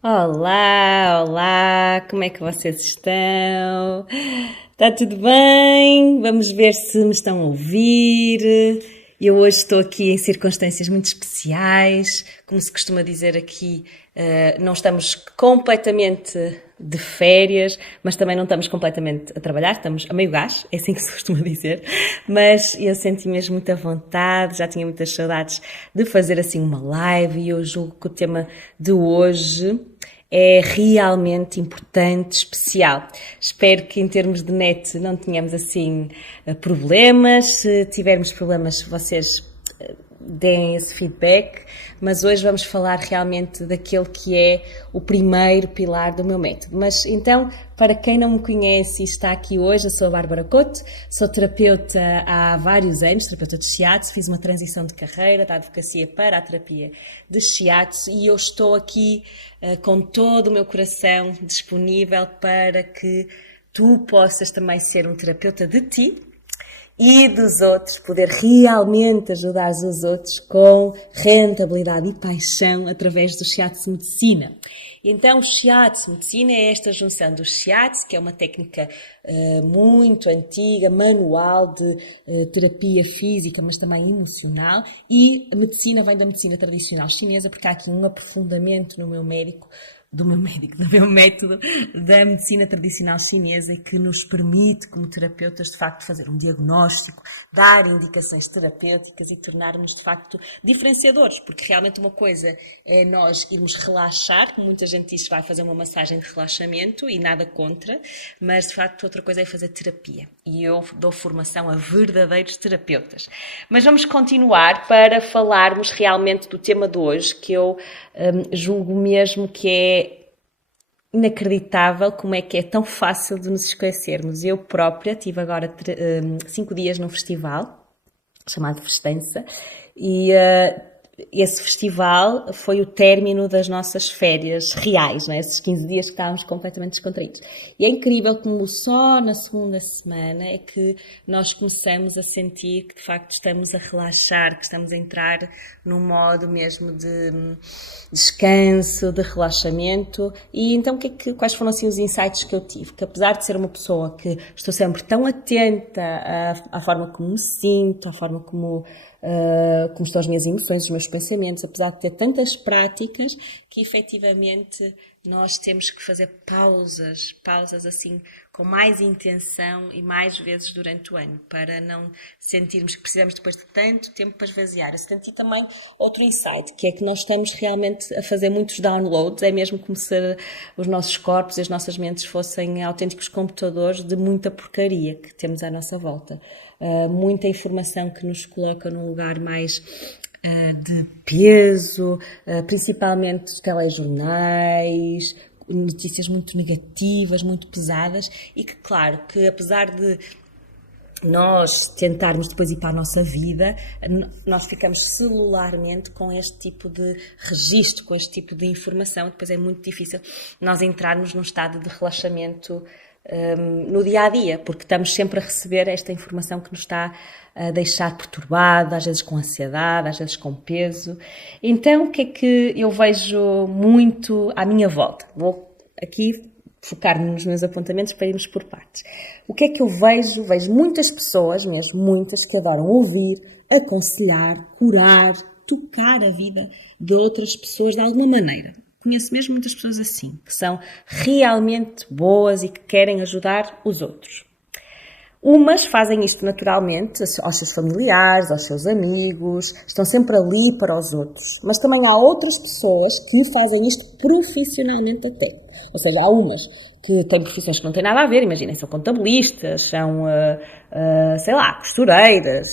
Olá, olá, como é que vocês estão? Está tudo bem? Vamos ver se me estão a ouvir. Eu hoje estou aqui em circunstâncias muito especiais, como se costuma dizer aqui, não estamos completamente de férias, mas também não estamos completamente a trabalhar, estamos a meio gás, é assim que se costuma dizer, mas eu senti mesmo muita vontade, já tinha muitas saudades de fazer assim uma live e eu julgo que o tema de hoje é realmente importante, especial. Espero que em termos de net não tenhamos assim problemas. Se tivermos problemas, vocês deem esse feedback, mas hoje vamos falar realmente daquele que é o primeiro pilar do meu método. Mas então, para quem não me conhece e está aqui hoje, eu sou a Bárbara Couto, sou terapeuta há vários anos, terapeuta de shiatsu, fiz uma transição de carreira da advocacia para a terapia de shiatsu e eu estou aqui com todo o meu coração disponível para que tu possas também ser um terapeuta de ti e dos outros, poder realmente ajudar os outros com rentabilidade e paixão através do Shiatsu Medicina. Então, o Shiatsu Medicina é esta junção do Shiatsu, que é uma técnica muito antiga, manual de terapia física, mas também emocional, e a medicina vem da medicina tradicional chinesa, porque há aqui um aprofundamento no meu médico, do meu método da medicina tradicional chinesa e que nos permite, como terapeutas, de facto, fazer um diagnóstico, dar indicações terapêuticas e tornar-nos, de facto, diferenciadores, porque realmente uma coisa é nós irmos relaxar, como muita gente diz que vai fazer uma massagem de relaxamento e nada contra, mas, de facto, outra coisa é fazer terapia. E eu dou formação a verdadeiros terapeutas. Mas vamos continuar para falarmos realmente do tema de hoje, que eu julgo mesmo que é inacreditável como é que é tão fácil de nos esquecermos. Eu própria tive agora 5 dias num festival chamado Festança e esse festival foi o término das nossas férias reais, não é? Esses 15 dias que estávamos completamente descontraídos. E é incrível como só na segunda semana é que nós começamos a sentir que de facto estamos a relaxar, que estamos a entrar num modo mesmo de descanso, de relaxamento. E então quais foram assim os insights que eu tive? Que apesar de ser uma pessoa que estou sempre tão atenta à forma como me sinto, à forma como estão as minhas emoções, os meus pensamentos, apesar de ter tantas práticas, que efetivamente nós temos que fazer pausas assim com mais intenção e mais vezes durante o ano, para não sentirmos que precisamos depois de tanto tempo para esvaziar. Eu senti também outro insight, que é que nós estamos realmente a fazer muitos downloads, é mesmo como se os nossos corpos e as nossas mentes fossem autênticos computadores de muita porcaria que temos à nossa volta. Muita informação que nos coloca num lugar mais de peso, principalmente os telejornais, notícias muito negativas, muito pesadas e que, claro, que apesar de nós tentarmos depois ir para a nossa vida, nós ficamos celularmente com este tipo de registro, com este tipo de informação, depois é muito difícil nós entrarmos num estado de relaxamento no dia-a-dia, porque estamos sempre a receber esta informação que nos está a deixar perturbado, às vezes com ansiedade, às vezes com peso. Então, o que é que eu vejo muito à minha volta? Vou aqui focar-me nos meus apontamentos para irmos por partes. O que é que eu vejo? Vejo muitas pessoas, mesmo muitas, que adoram ouvir, aconselhar, curar, tocar a vida de outras pessoas de alguma maneira. Conheço mesmo muitas pessoas assim, que são realmente boas e que querem ajudar os outros. Umas fazem isto naturalmente aos seus familiares, aos seus amigos, estão sempre ali para os outros. Mas também há outras pessoas que fazem isto profissionalmente até. Ou seja, há umas que têm profissões que não têm nada a ver, imaginem, são contabilistas, são, sei lá, costureiras,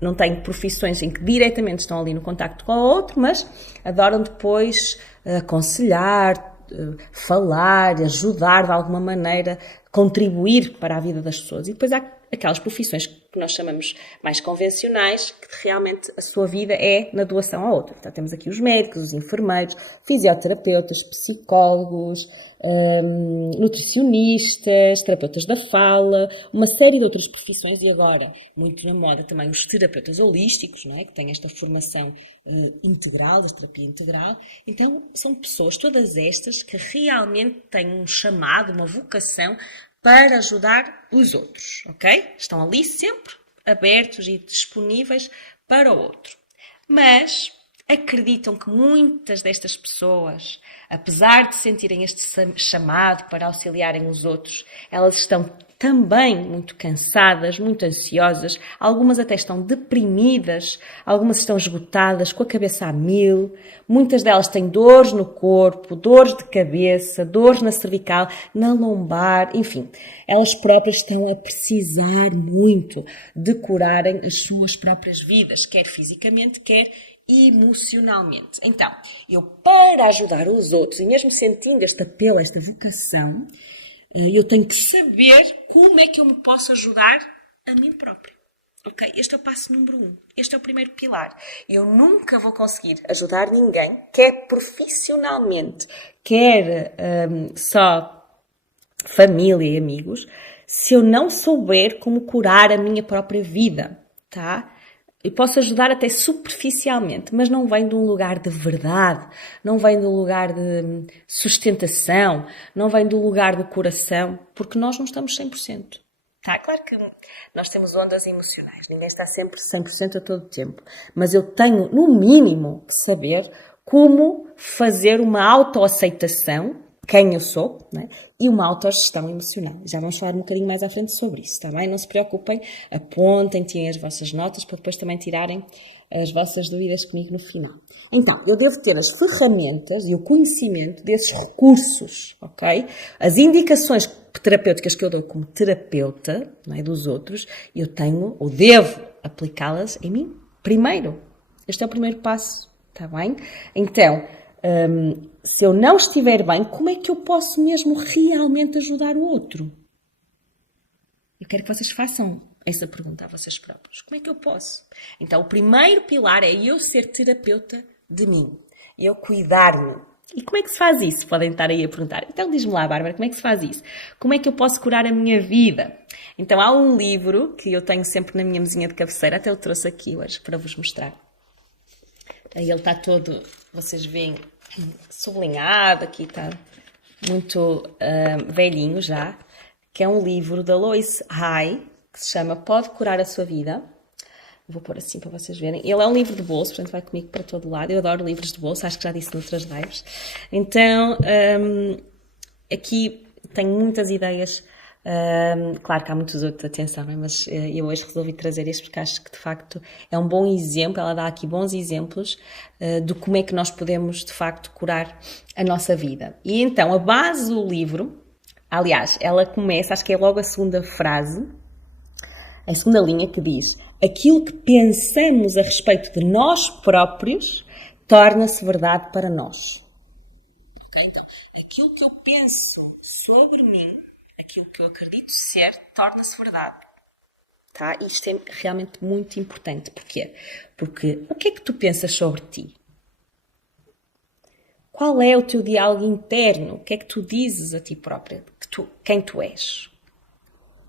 não têm profissões em que diretamente estão ali no contacto com o outro, mas adoram depois aconselhar, falar, ajudar de alguma maneira, contribuir para a vida das pessoas. E depois há aquelas profissões que nós chamamos mais convencionais, que realmente a sua vida é na doação a outra. Então, temos aqui os médicos, os enfermeiros, fisioterapeutas, psicólogos, nutricionistas, terapeutas da fala, uma série de outras profissões e agora, muito na moda também, os terapeutas holísticos, não é? Que têm esta formação integral, da terapia integral. Então, são pessoas, todas estas, que realmente têm um chamado, uma vocação para ajudar os outros, ok? Estão ali sempre abertos e disponíveis para o outro. Mas acreditam que muitas destas pessoas, apesar de sentirem este chamado para auxiliarem os outros, elas estão também muito cansadas, muito ansiosas, algumas até estão deprimidas, algumas estão esgotadas, com a cabeça a mil, muitas delas têm dores no corpo, dores de cabeça, dores na cervical, na lombar, enfim, elas próprias estão a precisar muito de curarem as suas próprias vidas, quer fisicamente, quer emocionalmente. Então, eu para ajudar os outros, e mesmo sentindo este apelo, esta vocação, eu tenho que saber como é que eu me posso ajudar a mim próprio. Ok? Este é o passo número 1. Este é o primeiro pilar. Eu nunca vou conseguir ajudar ninguém, quer profissionalmente, quer só família e amigos, se eu não souber como curar a minha própria vida, tá? E posso ajudar até superficialmente, mas não vem de um lugar de verdade, não vem de um lugar de sustentação, não vem do lugar do coração, porque nós não estamos 100%. Tá, claro que nós temos ondas emocionais, ninguém está sempre 100% a todo o tempo, mas eu tenho, no mínimo, que saber como fazer uma autoaceitação, quem eu sou, né? E uma autogestão emocional. Já vamos falar um bocadinho mais à frente sobre isso, está bem? Não se preocupem, apontem, tirem as vossas notas para depois também tirarem as vossas dúvidas comigo no final. Então, eu devo ter as ferramentas e o conhecimento desses recursos, ok? As indicações terapêuticas que eu dou como terapeuta, não é, dos outros, eu tenho, ou devo, aplicá-las em mim primeiro. Este é o primeiro passo, está bem? Então, se eu não estiver bem, como é que eu posso mesmo realmente ajudar o outro? Eu quero que vocês façam essa pergunta a vocês próprios. Como é que eu posso? Então, o primeiro pilar é eu ser terapeuta de mim. Eu cuidar-me. E como é que se faz isso? Podem estar aí a perguntar. Então, diz-me lá, Bárbara, como é que se faz isso? Como é que eu posso curar a minha vida? Então, há um livro que eu tenho sempre na minha mesinha de cabeceira, até eu trouxe aqui hoje para vos mostrar. Aí ele está todo, vocês veem, sublinhado, aqui está muito velhinho já, que é um livro da Lois Hay, que se chama Pode Curar a Sua Vida. Vou pôr assim para vocês verem. Ele é um livro de bolso, portanto vai comigo para todo lado. Eu adoro livros de bolso, acho que já disse noutras lives. Então, aqui tenho muitas ideias. Claro que há muitos outros, atenção, não é? Mas eu hoje resolvi trazer este porque acho que de facto é um bom exemplo, ela dá aqui bons exemplos de como é que nós podemos de facto curar a nossa vida. E então a base do livro, aliás, ela começa, acho que é logo a segunda frase, a segunda linha que diz: aquilo que pensamos a respeito de nós próprios torna-se verdade para nós. Ok? Então, aquilo que eu penso sobre mim, aquilo que eu acredito ser, torna-se verdade. Tá? Isto é realmente muito importante. Porquê? Porque o que é que tu pensas sobre ti? Qual é o teu diálogo interno? O que é que tu dizes a ti própria? Quem tu és?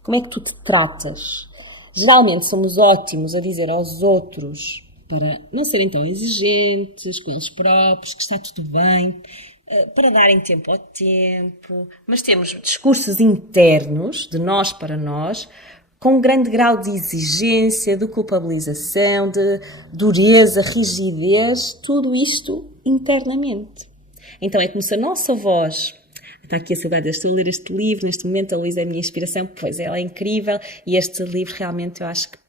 Como é que tu te tratas? Geralmente somos ótimos a dizer aos outros para não serem tão exigentes com eles próprios, que está tudo bem, para darem tempo ao tempo, mas temos discursos internos, de nós para nós, com um grande grau de exigência, de culpabilização, de dureza, rigidez, tudo isto internamente. Então é como se a nossa voz... Está aqui a saudade, eu estou a ler este livro, neste momento a Luísa é a minha inspiração, pois ela é incrível e este livro realmente eu acho que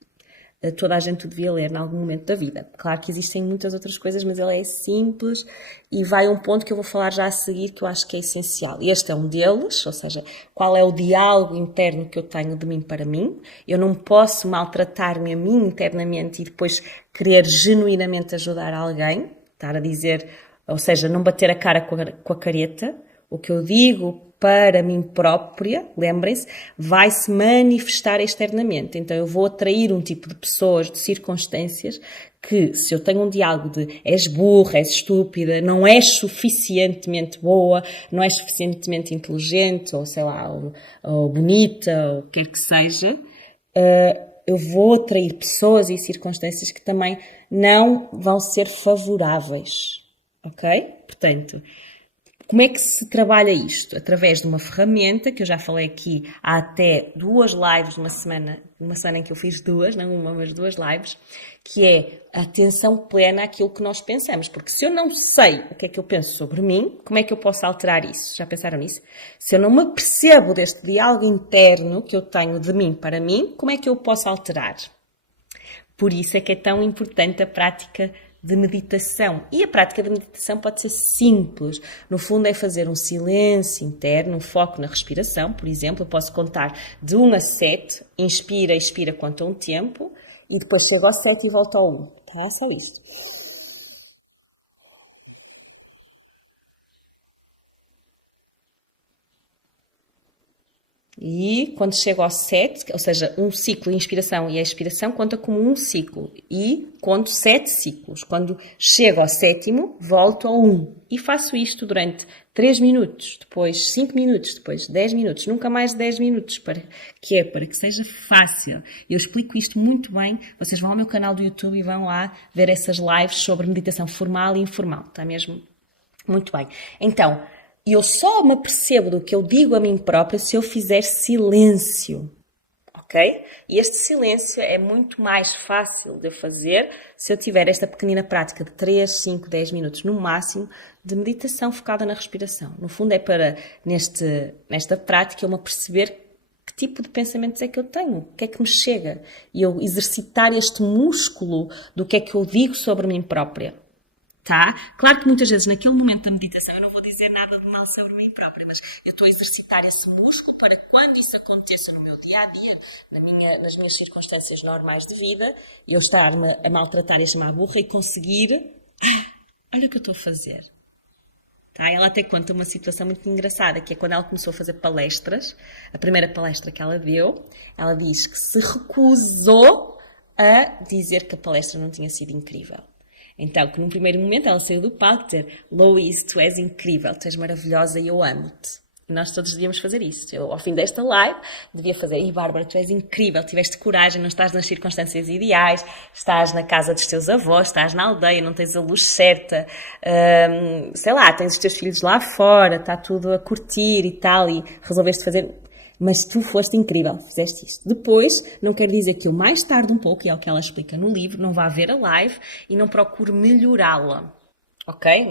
toda a gente o devia ler em algum momento da vida. Claro que existem muitas outras coisas, mas ele é simples e vai a um ponto que eu vou falar já a seguir que eu acho que é essencial. Este é um deles, ou seja, qual é o diálogo interno que eu tenho de mim para mim. Eu não posso maltratar-me a mim internamente e depois querer genuinamente ajudar alguém, estar a dizer, ou seja, não bater a cara com a careta. o que eu digo para mim própria, lembrem-se, vai se manifestar externamente. Então eu vou atrair um tipo de pessoas, de circunstâncias, que se eu tenho um diálogo de és burra, és estúpida, não és suficientemente boa, não és suficientemente inteligente, ou sei lá, ou bonita, ou o que quer que seja, eu vou atrair pessoas e circunstâncias que também não vão ser favoráveis. Ok? Portanto, como é que se trabalha isto? Através de uma ferramenta, que eu já falei aqui, há até 2 lives numa semana em que eu fiz 2, não uma, mas 2 lives, que é a atenção plena àquilo que nós pensamos. Porque se eu não sei o que é que eu penso sobre mim, como é que eu posso alterar isso? Já pensaram nisso? Se eu não me percebo deste diálogo interno que eu tenho de mim para mim, como é que eu posso alterar? Por isso é que é tão importante a prática de meditação. E a prática de meditação pode ser simples. No fundo é fazer um silêncio interno, um foco na respiração. Por exemplo, eu posso contar de 1 a 7, inspira, expira quanto a um tempo, e depois chego ao 7 e volto ao 1. Tá? Só isto. E quando chego ao 7, ou seja, um ciclo de inspiração e a expiração conta como um ciclo. E conto 7 ciclos. Quando chego ao 7º, volto ao 1. E faço isto durante 3 minutos, depois 5 minutos, depois 10 minutos, nunca mais de 10 minutos, para que seja fácil. Eu explico isto muito bem. Vocês vão ao meu canal do YouTube e vão lá ver essas lives sobre meditação formal e informal. Está mesmo muito bem. Então, eu só me apercebo do que eu digo a mim própria se eu fizer silêncio, ok? E este silêncio é muito mais fácil de eu fazer se eu tiver esta pequenina prática de 3, 5, 10 minutos no máximo de meditação focada na respiração. No fundo é para, nesta prática, eu me aperceber que tipo de pensamentos é que eu tenho, o que é que me chega, e eu exercitar este músculo do que é que eu digo sobre mim própria. Tá? Claro que muitas vezes naquele momento da meditação eu não vou dizer nada de mal sobre mim própria, mas eu estou a exercitar esse músculo para quando isso aconteça no meu dia-a-dia, nas minhas circunstâncias normais de vida, eu estar-me a maltratar e a chamar burra e conseguir, olha o que eu estou a fazer. Tá? Ela até conta uma situação muito engraçada, que é quando ela começou a fazer palestras, a primeira palestra que ela deu, ela diz que se recusou a dizer que a palestra não tinha sido incrível. Então, que num primeiro momento ela saiu do palco e dizer: Louise, tu és incrível, tu és maravilhosa e eu amo-te. E nós todos devíamos fazer isso. Eu, ao fim desta live, devia fazer: e Bárbara, tu és incrível, tiveste coragem, não estás nas circunstâncias ideais, estás na casa dos teus avós, estás na aldeia, não tens a luz certa, sei lá, tens os teus filhos lá fora, está tudo a curtir e tal, e resolveste fazer... Mas tu foste incrível, fizeste isto. Depois, não quer dizer que eu mais tarde um pouco, e é o que ela explica no livro, não vá ver a live e não procure melhorá-la. Ok?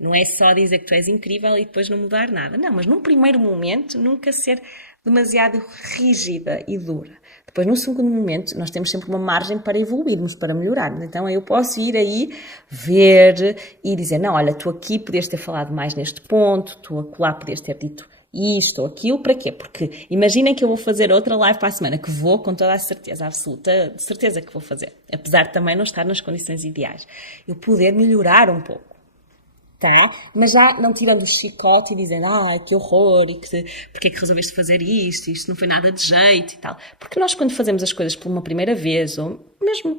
Não é só dizer que tu és incrível e depois não mudar nada. Não, mas num primeiro momento, nunca ser demasiado rígida e dura. Depois, num segundo momento, nós temos sempre uma margem para evoluirmos, para melhorarmos. Então, eu posso ir aí ver e dizer: não, olha, tu aqui podias ter falado mais neste ponto, tu acolá podias ter dito isto ou aquilo, para quê? Porque imaginem que eu vou fazer outra live para a semana, que vou com toda a certeza, absoluta certeza que vou fazer, apesar de também não estar nas condições ideais. Eu poder melhorar um pouco, tá? Mas já não tirando o chicote e dizendo: que horror, e porque é que resolveste fazer isto não foi nada de jeito e tal. Porque nós, quando fazemos as coisas por uma primeira vez, ou mesmo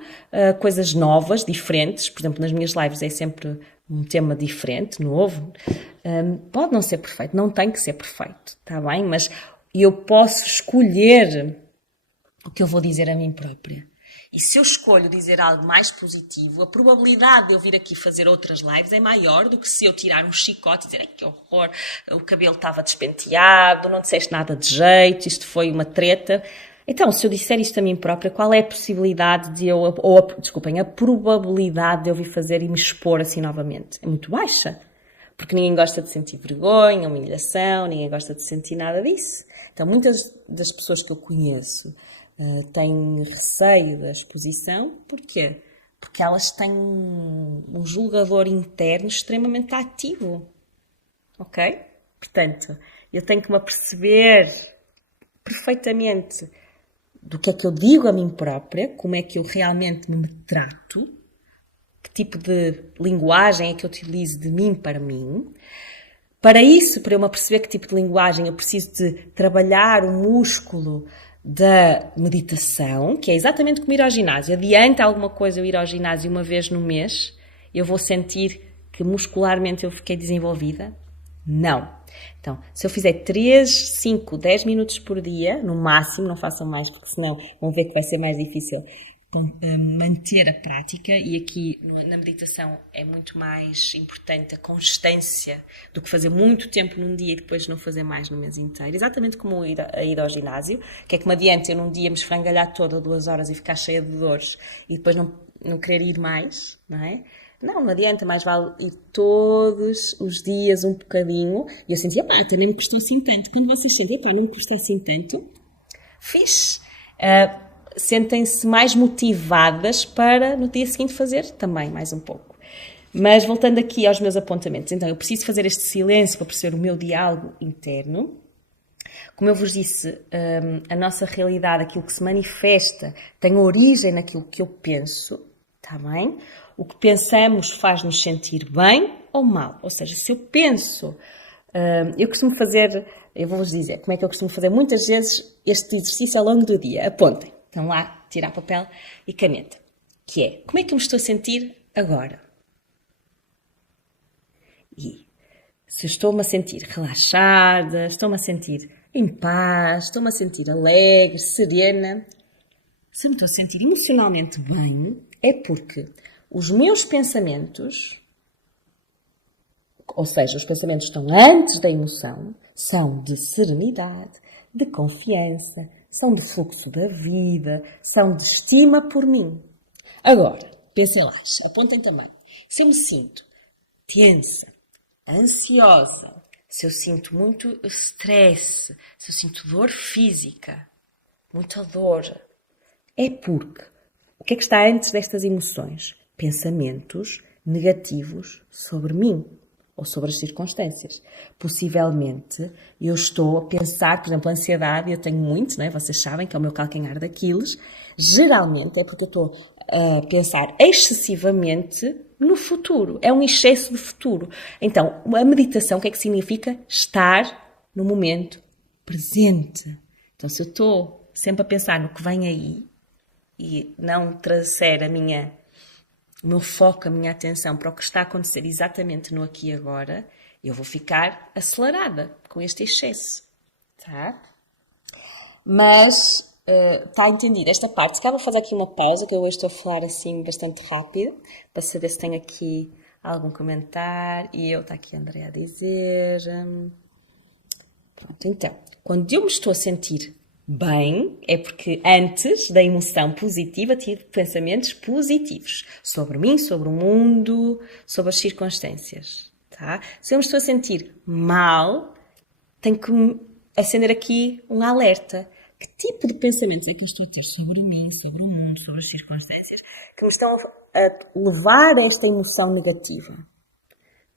coisas novas, diferentes, por exemplo, nas minhas lives é sempre um tema diferente, novo, pode não ser perfeito, não tem que ser perfeito, está bem? Mas eu posso escolher o que eu vou dizer a mim própria. E se eu escolho dizer algo mais positivo, a probabilidade de eu vir aqui fazer outras lives é maior do que se eu tirar um chicote e dizer: que horror, o cabelo estava despenteado, não disseste nada de jeito, isto foi uma treta. Então, se eu disser isto a mim própria, qual é a possibilidade de eu, a probabilidade de eu vir fazer e me expor assim novamente? É muito baixa. Porque ninguém gosta de sentir vergonha, humilhação, ninguém gosta de sentir nada disso. Então, muitas das pessoas que eu conheço têm receio da exposição. Porquê? Porque elas têm um julgador interno extremamente ativo. Ok? Portanto, eu tenho que me aperceber perfeitamente do que é que eu digo a mim própria, como é que eu realmente me trato, que tipo de linguagem é que eu utilizo de mim para mim, Para isso, para eu me perceber que tipo de linguagem, eu preciso de trabalhar o músculo da meditação, que é exatamente como ir ao ginásio. Adianta alguma coisa eu ir ao ginásio uma vez no mês, eu vou sentir que muscularmente eu fiquei desenvolvida? Não. Então, se eu fizer 3, 5, 10 minutos por dia, no máximo, não façam mais, porque senão vão ver que vai ser mais difícil manter a prática, e aqui na meditação é muito mais importante a constância do que fazer muito tempo num dia e depois não fazer mais no mês inteiro. Exatamente como ir ao ginásio, que é que me adianta eu num dia me esfrangalhar toda 2 horas e ficar cheia de dores e depois não querer ir mais, não é? Não adianta, mais vale ir todos os dias um bocadinho. E eu senti, até nem me custou assim tanto. Quando vocês sentem, não me custa assim tanto, fixe. Sentem-se mais motivadas para no dia seguinte fazer também mais um pouco. Mas voltando aqui aos meus apontamentos, então eu preciso fazer este silêncio para perceber o meu diálogo interno. Como eu vos disse, a nossa realidade, aquilo que se manifesta, tem origem naquilo que eu penso, está bem? O que pensamos faz-nos sentir bem ou mal. Ou seja, se eu penso, eu costumo fazer, eu vou-vos dizer como é que eu costumo fazer muitas vezes este exercício ao longo do dia. Apontem. Então lá, tirar papel e caneta. Que é, como é que eu me estou a sentir agora? E se eu estou-me a sentir relaxada, estou-me a sentir em paz, estou-me a sentir alegre, serena, se eu me estou a sentir emocionalmente bem, é porque os meus pensamentos, ou seja, os pensamentos que estão antes da emoção, são de serenidade, de confiança, são de fluxo da vida, são de estima por mim. Agora, pensem lá, apontem também. Se eu me sinto tensa, ansiosa, se eu sinto muito stress, se eu sinto dor física, muita dor, é porque o que é que está antes destas emoções? Pensamentos negativos sobre mim ou sobre as circunstâncias. Possivelmente eu estou a pensar, por exemplo, a ansiedade, eu tenho muito, não é? Vocês sabem que é o meu calcanhar daqueles. Geralmente é porque eu estou a pensar excessivamente no futuro. É um excesso de futuro. Então, a meditação, o que é que significa? Estar no momento presente. Então, se eu estou sempre a pensar no que vem aí e não trazer o meu foco, a minha atenção para o que está a acontecer exatamente no aqui e agora, eu vou ficar acelerada com este excesso, tá? Mas está entendido esta parte. Se calhar vou fazer aqui uma pausa, que eu hoje estou a falar assim bastante rápido, para saber se tem aqui algum comentário. E está aqui a Andrea a dizer... Pronto, então, quando eu me estou a sentir bem, é porque antes da emoção positiva tive pensamentos positivos sobre mim, sobre o mundo, sobre as circunstâncias, tá? Se eu me estou a sentir mal, tenho que acender aqui um alerta. Que tipo de pensamentos é que eu estou a ter sobre mim, sobre o mundo, sobre as circunstâncias, que me estão a levar a esta emoção negativa?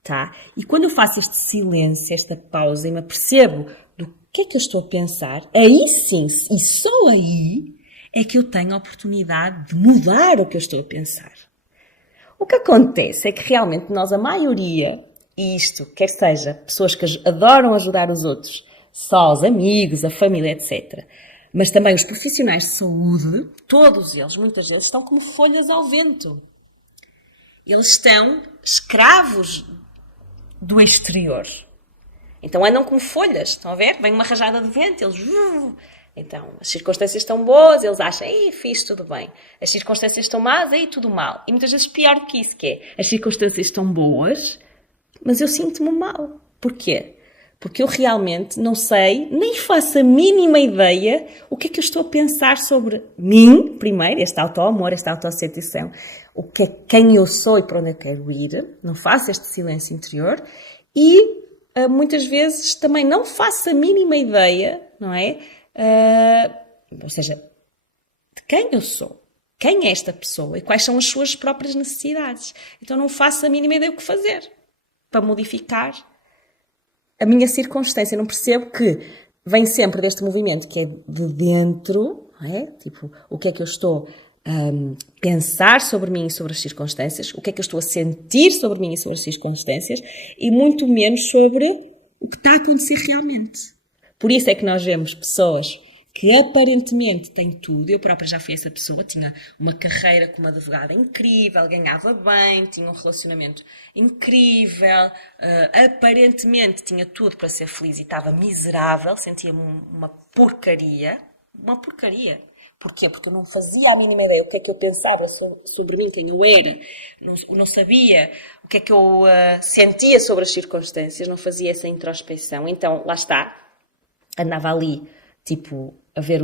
Tá? E quando eu faço este silêncio, esta pausa, e me apercebo do que é que eu estou a pensar, aí sim, e só aí, é que eu tenho a oportunidade de mudar o que eu estou a pensar. O que acontece é que realmente nós, a maioria, e isto, quer seja pessoas que adoram ajudar os outros, só os amigos, a família, etc., mas também os profissionais de saúde, todos eles, muitas vezes, estão como folhas ao vento. Eles estão escravos do exterior. Então andam como folhas, estão a ver? Vem uma rajada de vento, eles... Então, as circunstâncias estão boas, eles acham, fiz tudo bem. As circunstâncias estão más, tudo mal. E muitas vezes pior do que isso, que é, as circunstâncias estão boas, mas eu sinto-me mal. Porquê? Porque eu realmente não sei, nem faço a mínima ideia o que é que eu estou a pensar sobre mim, primeiro, este auto-amor, esta autoaceitação, quem eu sou e para onde eu quero ir, não faço este silêncio interior e muitas vezes também não faço a mínima ideia, não é? Ou seja, de quem eu sou, quem é esta pessoa e quais são as suas próprias necessidades. Então não faço a mínima ideia o que fazer para modificar a minha circunstância. Não percebo que vem sempre deste movimento que é de dentro, não é? Tipo, o que é que eu estou pensar sobre mim e sobre as circunstâncias, o que é que eu estou a sentir sobre mim e sobre as circunstâncias, e muito menos sobre o que está a acontecer realmente. Por isso é que nós vemos pessoas que aparentemente têm tudo. Eu própria já fui essa pessoa, tinha uma carreira como advogada incrível, ganhava bem, tinha um relacionamento incrível, aparentemente tinha tudo para ser feliz e estava miserável, sentia-me uma porcaria. Uma porcaria. Porquê? Porque eu não fazia a mínima ideia do que é que eu pensava sobre mim, quem eu era, não sabia o que é que eu sentia sobre as circunstâncias, não fazia essa introspecção. Então, lá está, andava ali, tipo, a ver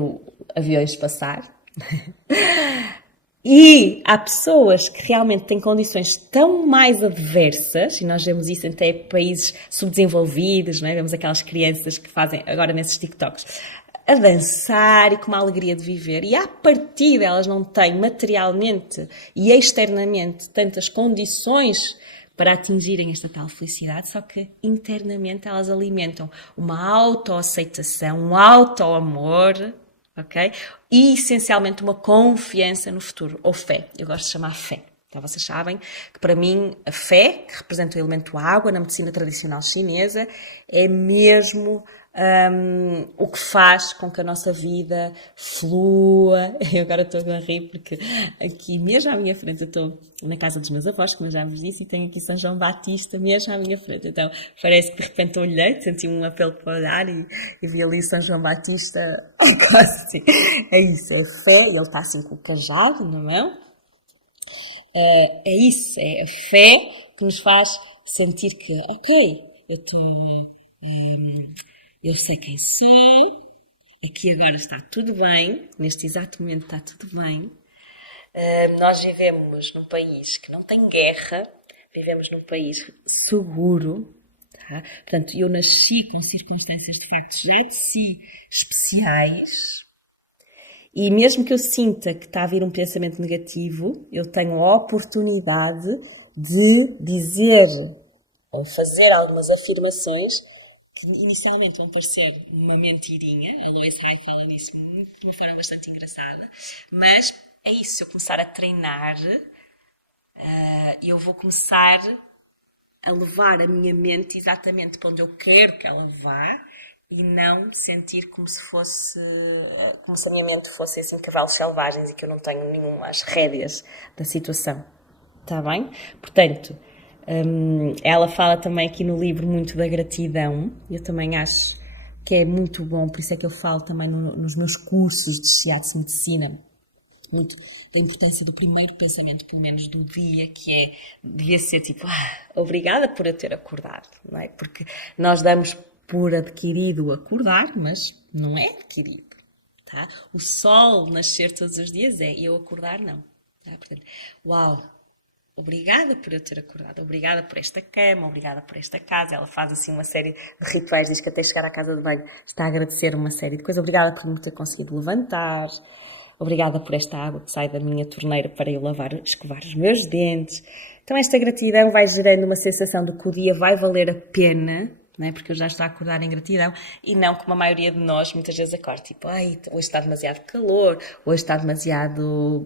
aviões passar. E há pessoas que realmente têm condições tão mais adversas, e nós vemos isso até em países subdesenvolvidos, não é? Vemos aquelas crianças que fazem agora nesses TikToks a dançar e com uma alegria de viver, e à partida elas não têm materialmente e externamente tantas condições para atingirem esta tal felicidade, só que internamente elas alimentam uma autoaceitação, um autoamor, ok? E essencialmente uma confiança no futuro, ou fé. Eu gosto de chamar fé. Então vocês sabem que para mim a fé, que representa o elemento água na medicina tradicional chinesa, é mesmo o que faz com que a nossa vida flua. Eu agora estou a rir porque aqui mesmo à minha frente, eu estou na casa dos meus avós, como eu já vos disse, e tenho aqui São João Batista mesmo à minha frente. Então parece que de repente eu olhei, senti um apelo para olhar e vi ali São João Batista quase assim. É isso, é fé, ele está assim com o cajado na mão. É isso, é a fé que nos faz sentir que, ok, eu sei quem sou, aqui agora está tudo bem, neste exato momento está tudo bem. Nós vivemos num país que não tem guerra, vivemos num país seguro, tá? Portanto, eu nasci com circunstâncias de facto já de si especiais. E mesmo que eu sinta que está a vir um pensamento negativo, eu tenho a oportunidade de dizer ou fazer algumas afirmações que inicialmente vão parecer uma mentirinha. A Louise Hay fala nisso de uma forma bastante engraçada. Mas é isso, se eu começar a treinar, eu vou começar a levar a minha mente exatamente para onde eu quero que ela vá, e não sentir como se a minha mente fosse assim cavalos selvagens e que eu não tenho nenhumas rédeas da situação. Está bem? Portanto, ela fala também aqui no livro muito da gratidão. Eu também acho que é muito bom, por isso é que eu falo também nos meus cursos de Shiatsu Medicina, muito da importância do primeiro pensamento, pelo menos do dia, que devia ser tipo, obrigada por eu ter acordado, não é? Porque nós damos por adquirido acordar, mas não é adquirido, tá? O sol nascer todos os dias eu acordar não, tá? Portanto, uau, obrigada por eu ter acordado, obrigada por esta cama, obrigada por esta casa. Ela faz assim uma série de rituais, diz que até chegar à casa de banho está a agradecer uma série de coisas. Obrigada por me ter conseguido levantar, obrigada por esta água que sai da minha torneira para eu escovar os meus dentes. Então esta gratidão vai gerando uma sensação de que o dia vai valer a pena, não é? Porque eu já estou a acordar em gratidão, e não como a maioria de nós muitas vezes acorda, tipo, hoje está demasiado calor, hoje está demasiado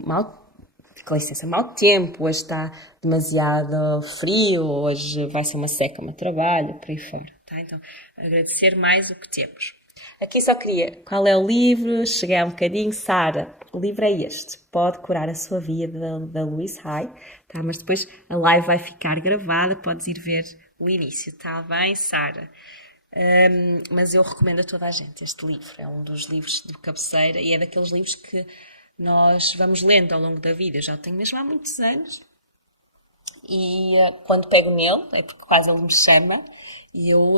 com licença, mau tempo, hoje está demasiado frio, hoje vai ser uma seca no trabalho, por aí fora. Tá? Então, agradecer mais o que temos. Aqui só queria, qual é o livro? Cheguei um bocadinho. Sara, o livro é este, Pode Curar a Sua Vida, da Louise Hay, tá? Mas depois a live vai ficar gravada, podes ir ver o início, tá bem, Sara? Mas eu recomendo a toda a gente este livro, é um dos livros de cabeceira e é daqueles livros que nós vamos lendo ao longo da vida. Eu já o tenho mesmo há muitos anos e quando pego nele, é porque quase ele me chama, e eu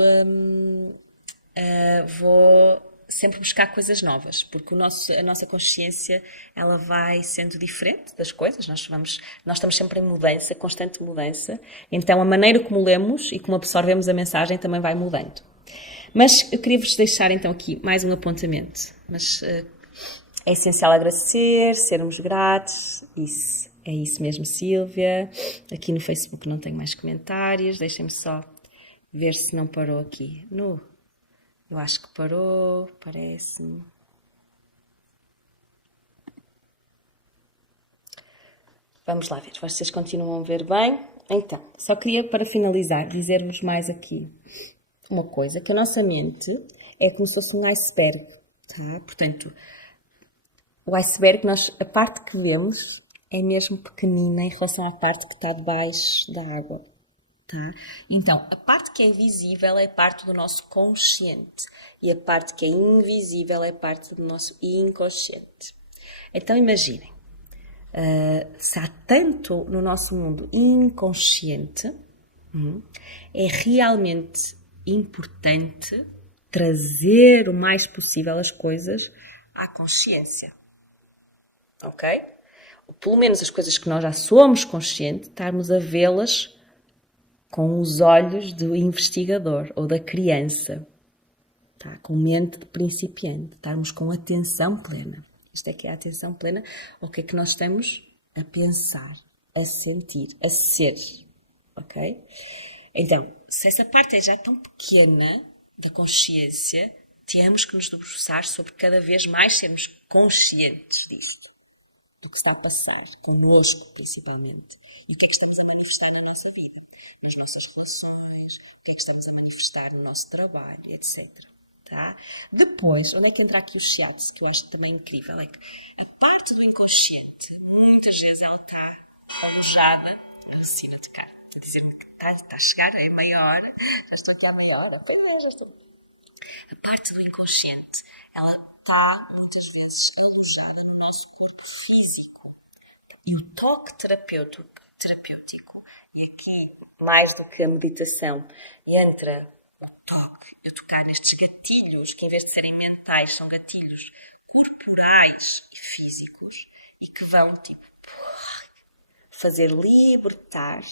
vou sempre buscar coisas novas, porque a nossa consciência ela vai sendo diferente das coisas, nós estamos sempre em mudança, constante mudança, então a maneira como lemos e como absorvemos a mensagem também vai mudando. Mas eu queria vos deixar então aqui mais um apontamento, mas é essencial agradecer, sermos gratos, isso, é isso mesmo, Sílvia. Aqui no Facebook não tenho mais comentários, deixem-me só ver se não parou aqui. Eu acho que parou, parece-me. Vamos lá ver, vocês continuam a ver bem? Então, só queria para finalizar dizer-vos mais aqui uma coisa, que a nossa mente é como se fosse um iceberg, tá? Portanto, o iceberg, a parte que vemos é mesmo pequenina em relação à parte que está debaixo da água. Tá? Então, a parte que é visível é parte do nosso consciente e a parte que é invisível é parte do nosso inconsciente. Então, imaginem, se há tanto no nosso mundo inconsciente, é realmente importante trazer o mais possível as coisas à consciência. Ok? Ou pelo menos as coisas que nós já somos conscientes, estarmos a vê-las com os olhos do investigador ou da criança, tá? Com mente de principiante, estarmos com atenção plena. Isto é que é a atenção plena, o que é que nós estamos a pensar, a sentir, a ser, ok? Então, se essa parte é já tão pequena da consciência, temos que nos debruçar sobre cada vez mais sermos conscientes disto, do que está a passar, connosco principalmente, e o que é que estamos a manifestar na nossa vida, nas nossas relações, o que é que estamos a manifestar no nosso trabalho, etc. Tá? Depois, onde é que entra aqui o shiatsu, que eu acho também incrível, é que a parte do inconsciente, muitas vezes ela está alojada na resina de carne, a dizer-me que está a chegar, é maior, já estou aqui a maior, já estou. A parte do inconsciente, ela está muitas vezes alojada no nosso corpo físico. E o toque terapêutico, e aqui, mais do que a meditação, entra o toque, eu tocar nestes gatilhos, que em vez de serem mentais, são gatilhos corporais e físicos, e que vão, fazer libertar,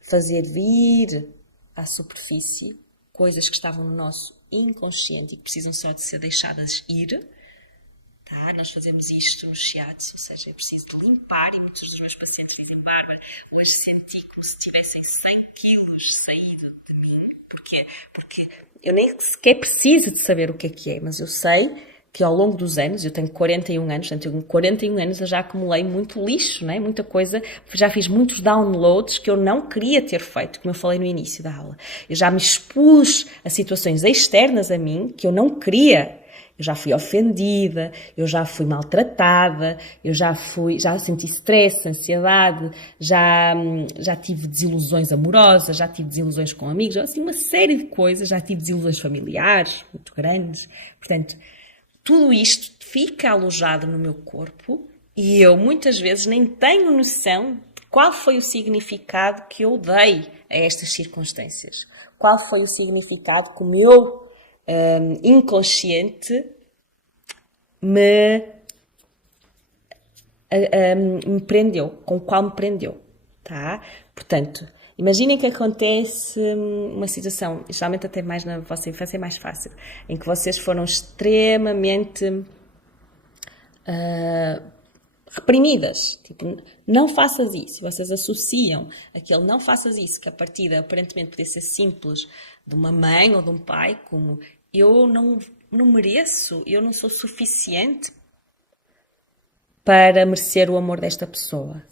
fazer vir à superfície coisas que estavam no nosso inconsciente e que precisam só de ser deixadas ir. Tá? Nós fazemos isto no shiatsu, ou seja, é preciso de limpar, e muitos dos meus pacientes dizem: Bárbara, hoje senti como se tivessem 100 quilos saído de mim. Porquê? Porque eu nem sequer preciso de saber o que é, mas eu sei que ao longo dos anos, eu tenho 41 anos, portanto, com 41 anos eu já acumulei muito lixo, né? Muita coisa, já fiz muitos downloads que eu não queria ter feito, como eu falei no início da aula. Eu já me expus a situações externas a mim que eu não queria. Eu já fui ofendida, eu já fui maltratada, eu já senti stress, ansiedade, já tive desilusões amorosas, já tive desilusões com amigos, assim, uma série de coisas, já tive desilusões familiares muito grandes. Portanto, tudo isto fica alojado no meu corpo e eu muitas vezes nem tenho noção de qual foi o significado que eu dei a estas circunstâncias. Qual foi o significado que o meu inconsciente me prendeu, com o qual me prendeu, tá? Portanto, imaginem que acontece uma situação, geralmente até mais na vossa infância é mais fácil, em que vocês foram extremamente reprimidas, tipo, não faças isso, vocês associam aquele não faças isso, que a partida aparentemente podia ser simples, de uma mãe ou de um pai, como eu não mereço, eu não sou suficiente para merecer o amor desta pessoa.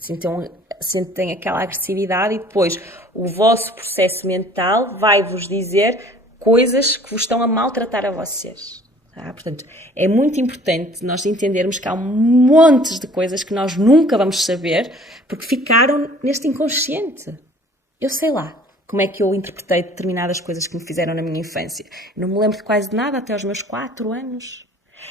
Sentem aquela agressividade e depois o vosso processo mental vai-vos dizer coisas que vos estão a maltratar a vocês. Tá? Portanto, é muito importante nós entendermos que há montes de coisas que nós nunca vamos saber porque ficaram neste inconsciente. Eu sei lá como é que eu interpretei determinadas coisas que me fizeram na minha infância. Não me lembro de quase nada até aos meus 4 anos.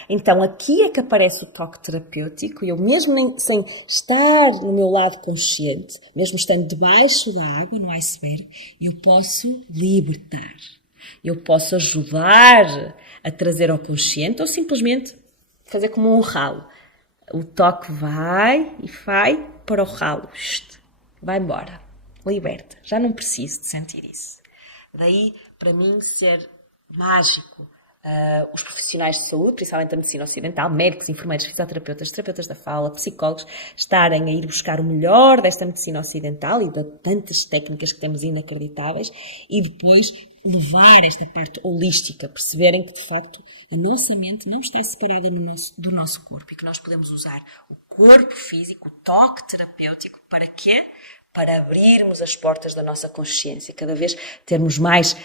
Então aqui é que aparece o toque terapêutico e eu mesmo sem estar no meu lado consciente, mesmo estando debaixo da água, no iceberg, eu posso libertar. Eu posso ajudar a trazer ao consciente ou simplesmente fazer como um ralo. O toque vai e vai para o ralo. Vai embora. Liberta. Já não preciso de sentir isso. Daí, para mim, ser mágico. Os profissionais de saúde, principalmente da medicina ocidental, médicos, enfermeiros, fisioterapeutas, terapeutas da fala, psicólogos, estarem a ir buscar o melhor desta medicina ocidental e de tantas técnicas que temos inacreditáveis e depois levar esta parte holística, perceberem que de facto a nossa mente não está separada do nosso corpo e que nós podemos usar o corpo físico, o toque terapêutico, para quê? para abrirmos as portas da nossa consciência, cada vez termos mais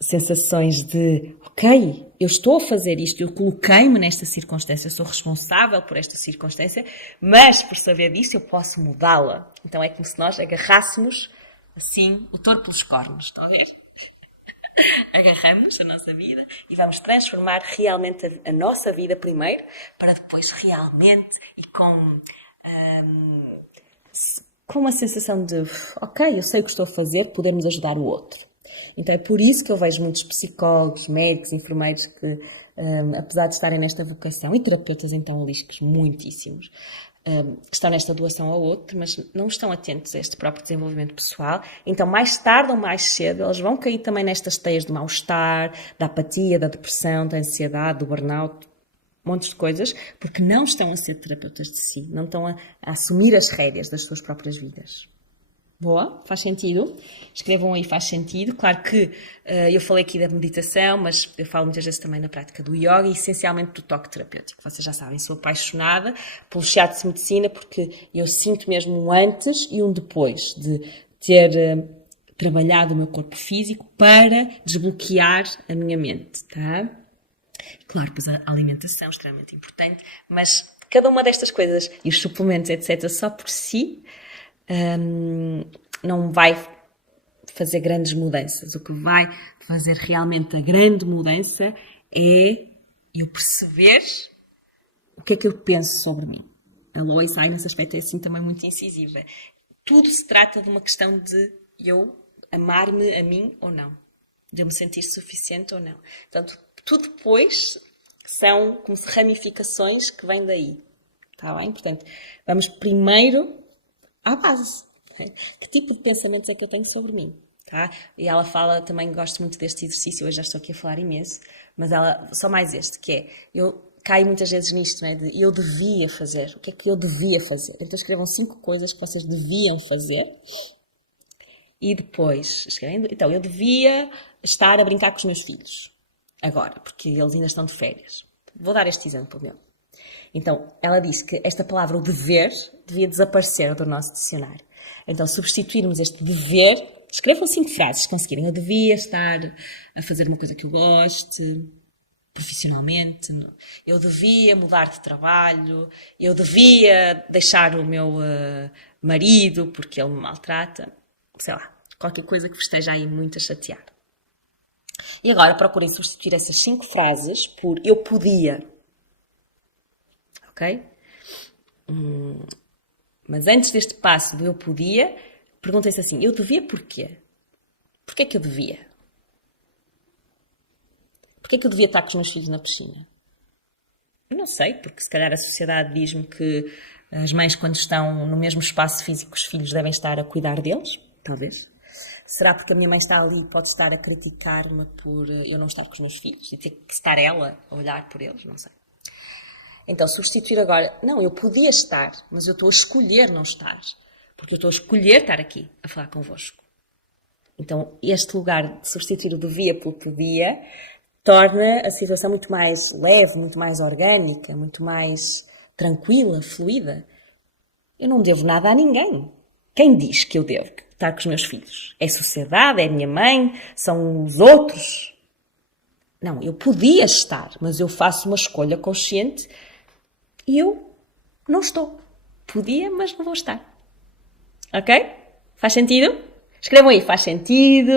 sensações de, ok, eu estou a fazer isto, eu coloquei-me nesta circunstância, eu sou responsável por esta circunstância, mas por saber disso eu posso mudá-la. Então é como se nós agarrássemos assim o touro pelos cornos, estão a ver? Agarramos a nossa vida e vamos transformar realmente a nossa vida primeiro, para depois realmente e com uma sensação de, ok, eu sei o que estou a fazer, podermos ajudar o outro. Então é por isso que eu vejo muitos psicólogos, médicos, enfermeiros que, apesar de estarem nesta vocação, e terapeutas então holísticos, muitíssimos, que estão nesta doação ao outro, mas não estão atentos a este próprio desenvolvimento pessoal. Então, mais tarde ou mais cedo, eles vão cair também nestas teias de mal-estar, da apatia, da depressão, da ansiedade, do burnout, montes de coisas, porque não estão a ser terapeutas de si, não estão a assumir as rédeas das suas próprias vidas. Boa? Faz sentido? Escrevam aí, faz sentido. Claro que eu falei aqui da meditação, mas eu falo muitas vezes também na prática do yoga e essencialmente do toque terapêutico. Vocês já sabem, sou apaixonada pelo shiatsu de medicina porque eu sinto mesmo um antes e um depois de ter trabalhado o meu corpo físico para desbloquear a minha mente, tá? Claro, pois a alimentação é extremamente importante, mas cada uma destas coisas e os suplementos, etc., só por si não vai fazer grandes mudanças. O que vai fazer realmente a grande mudança é eu perceber o que é que eu penso sobre mim. A Lois Hay, nesse aspecto, é assim também muito incisiva. Tudo se trata de uma questão de eu amar-me a mim ou não. De eu me sentir suficiente ou não. Portanto, tudo depois são como se ramificações que vêm daí. Está bem? Portanto, vamos primeiro à base. Okay? Que tipo de pensamentos é que eu tenho sobre mim? Tá? E ela fala, também gosto muito deste exercício, hoje já estou aqui a falar imenso, mas ela, só mais este, que é, eu caio muitas vezes nisto, não é? De eu devia fazer. O que é que eu devia fazer? Então escrevam 5 coisas que vocês deviam fazer e depois escrevem, então eu devia estar a brincar com os meus filhos agora, porque eles ainda estão de férias. Vou dar este exemplo meu. Então, ela disse que esta palavra, o dever, devia desaparecer do nosso dicionário. Então, substituirmos este dever, escrevam 5 frases, se conseguirem. Eu devia estar a fazer uma coisa que eu goste, profissionalmente. Eu devia mudar de trabalho. Eu devia deixar o meu marido porque ele me maltrata. Sei lá, qualquer coisa que vos esteja aí muito a chatear. E agora procurem substituir essas 5 frases por eu podia. Ok? Mas antes deste passo do eu podia, perguntem-se assim, eu devia porquê? Porquê que eu devia? Porquê que eu devia estar com os meus filhos na piscina? Eu não sei, porque se calhar a sociedade diz-me que as mães, quando estão no mesmo espaço físico, os filhos devem estar a cuidar deles, talvez. Será porque a minha mãe está ali e pode estar a criticar-me por eu não estar com os meus filhos e ter que estar ela a olhar por eles? Não sei. Então, substituir agora, não, eu podia estar, mas eu estou a escolher não estar. Porque eu estou a escolher estar aqui a falar convosco. Então, este lugar de substituir o devia pelo podia torna a situação muito mais leve, muito mais orgânica, muito mais tranquila, fluida. Eu não devo nada a ninguém. Quem diz que eu devo estar com os meus filhos? É a sociedade? É a minha mãe? São os outros? Não, eu podia estar, mas eu faço uma escolha consciente e eu não estou. Podia, mas não vou estar. Ok? Faz sentido? Escrevam aí, faz sentido?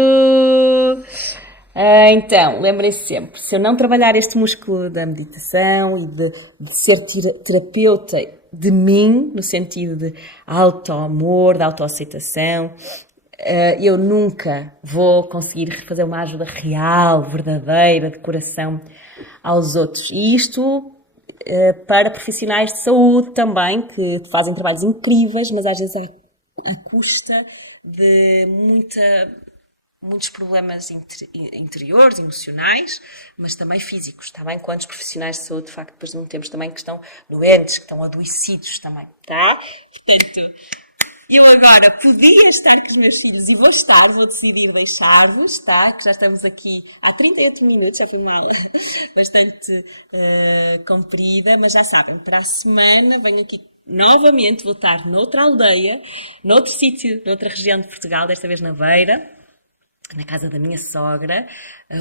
Então, lembrem-se sempre, se eu não trabalhar este músculo da meditação e de ser terapeuta de mim, no sentido de auto-amor, de autoaceitação, eu nunca vou conseguir fazer uma ajuda real, verdadeira, de coração aos outros. E isto para profissionais de saúde também, que fazem trabalhos incríveis, mas às vezes à custa de muitos problemas interiores, emocionais, mas também físicos, está bem? Quantos profissionais de saúde, de facto, depois não temos também que estão doentes, que estão adoecidos também, tá? Portanto, eu agora podia estar com os meus filhos e vou decidir deixar-vos, tá? Que já estamos aqui há 38 minutos, já foi uma aula bastante comprida, mas já sabem, para a semana venho aqui novamente vou estar noutra aldeia, noutro sítio, noutra região de Portugal, desta vez na Beira, na casa da minha sogra,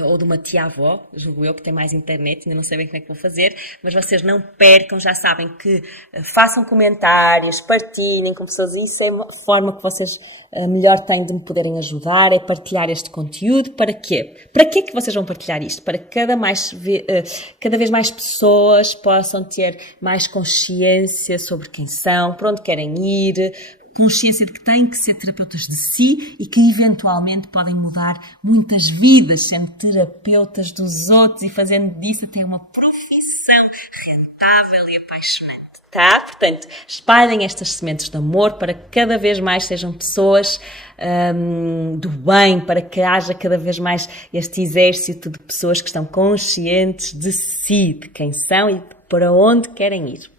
ou de uma tia-avó, julgo eu, que tem mais internet, ainda não sei bem como é que vou fazer, mas vocês não percam, já sabem que façam comentários, partilhem com pessoas, isso é a forma que vocês melhor têm de me poderem ajudar, é partilhar este conteúdo. Para quê? Para quê que vocês vão partilhar isto? Para que cada vez mais pessoas possam ter mais consciência sobre quem são, para onde querem ir, consciência de que têm que ser terapeutas de si e que eventualmente podem mudar muitas vidas sendo terapeutas dos outros e fazendo disso até uma profissão rentável e apaixonante. Tá? Portanto, espalhem estas sementes de amor para que cada vez mais sejam pessoas do bem, para que haja cada vez mais este exército de pessoas que estão conscientes de si, de quem são e para onde querem ir.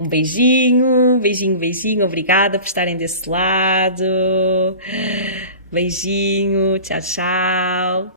Um beijinho, beijinho, beijinho. Obrigada por estarem desse lado. Beijinho, tchau, tchau.